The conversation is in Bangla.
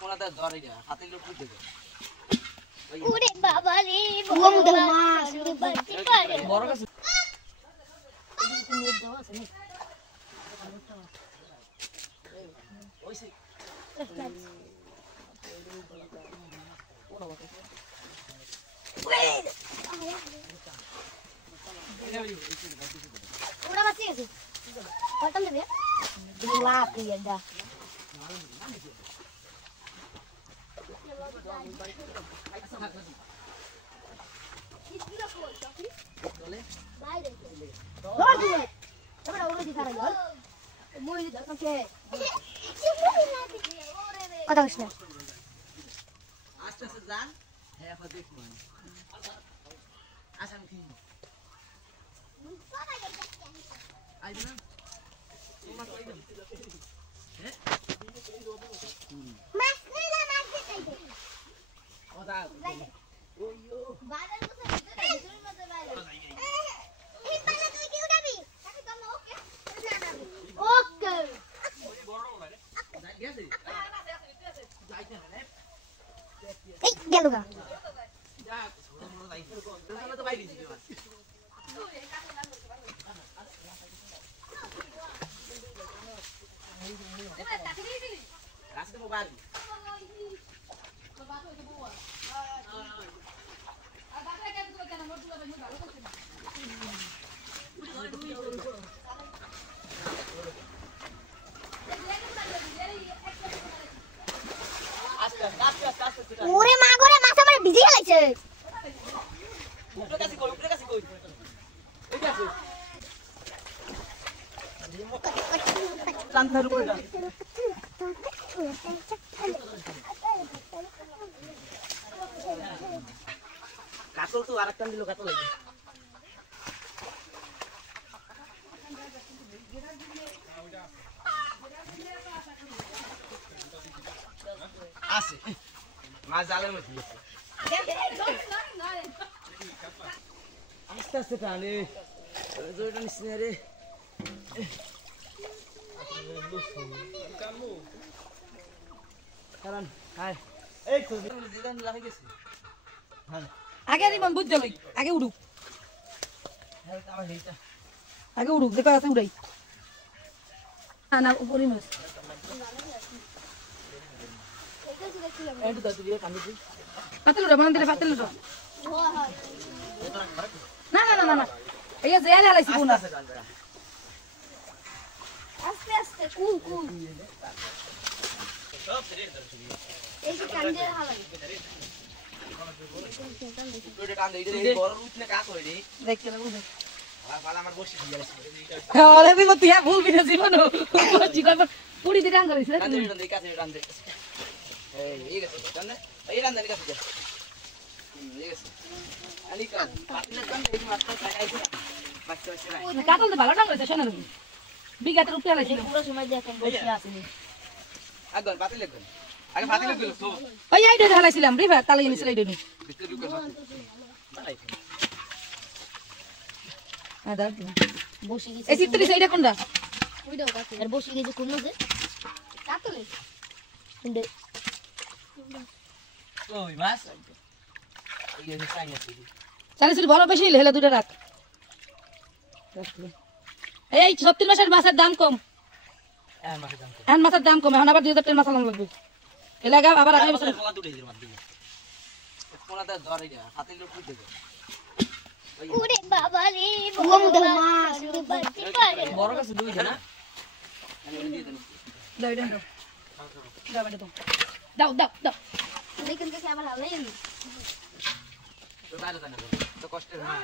কোনাতে ধরে যা হাতে লোক উঠে দে ওরে বাবা রে বাবা মুদা মাছ বাড়তে পারে বড় গাছ ওইসে ওরা বাসি আছে কতম দেবে লাভ ইয়াদা কথা কইছ না আস্তে আস্তে যান হ্যাঁ এখন দেখুন আসাম কি আইব না তোমার কই দাম হ্যাঁ মাছ নিলা মাছ দিতে ও দা ওইও বাজার কোথায় ভিতরে মধ্যে বাইরে এই পালা তুই কি উঠাবি তাকে কম ওকে ওকে ওই বড় বড় রে যাই গেছে যাইতে না রে এই গেল গা যা বড় যাই তাহলে তো বাইরে দিবি বাস রাস্তা মোবাইল ওরে মা গরে মাছ আমার ভিজে গেছে উপরে কাছে কই ওই কাছে টান ধরে পড়া কাতল তো আরেকটান দিল কাতল লাগে আছে মাছ জালের মধ্যে আছে আস্তে আস্তে টানে জোরটা নিস না রে কারণ হাই এই তো দিদান লাগে গেছে হ্যাঁ আগে দিমন বুঝতে লই আগে উড়ুক হ্যাঁ আমার এইটা আগে উড়ুক দেখো আছে উড়াই না না উপরে নস এন্ড দাদু দিয়ে কান্দে দিই পাতল উড়া বান দিলে পাতল উড়া না না না না না এই যে এলা লাইছি কোন আস্তে টান বেড়া আস্তে আস্তে কুল সব ছেড়ে ধরে এই যে কান্দে হালাই ওটা টান দেই রে বড় উঠনে কাক হই রে দেখতে না বুঝে পালা আমার বসে দিয়ে গেছে আরে দিমো তুই ভুল বিনা জীবন জীবন পুরি দিরাং করিস রে টান দে কাছে টান দে এই গেছে টান দে এই টান দে কাছে এই গেছে আনি কান পাতলে টান এই মাছটা খাইছে বাচ্চা বাচ্চা নাই কাতল তো ভালো টাং করিস শোনা তুমি বিঘাতে রূপে লাইছিল পুরো সময় দেখেন বসে আছেন আগন পাতিলে গন আগে পাতিলে গেল তো ওই আইডে ঢালাইছিলাম রিভার তালে নিছিল আইডে ভিতরে ঢুকে পাতিলে আদা বসে গেছে এই চিত্রি সেইটা কোনটা ওইটাও কাছে আর বসে গেছে কোন মধ্যে কাতলে কিন্তু ওই মাছ এই যে সাইন আছে চালিস বড় বেশি হেলে দুটো রাখ এই 36 মাসের মাছের দাম কম আর মাছ দাম এখন মাছের দাম কম এখন আবার 2000 টাকা মাছ লাগবে এলাকা আবার আগামী বছর কোনা দুটে দির মাছ দিবে কোনাতে ধরে যা হাতে লোক উঠে দে ওরে বাবা রে বাবা মুদা মাছ বাড়তে পারে বড় গাছ দুই না আমি দিয়ে দেব দাও দাও দাও দাও দাও দেখেন কাছে আমার হালাই তো তাহলে তো কষ্টের না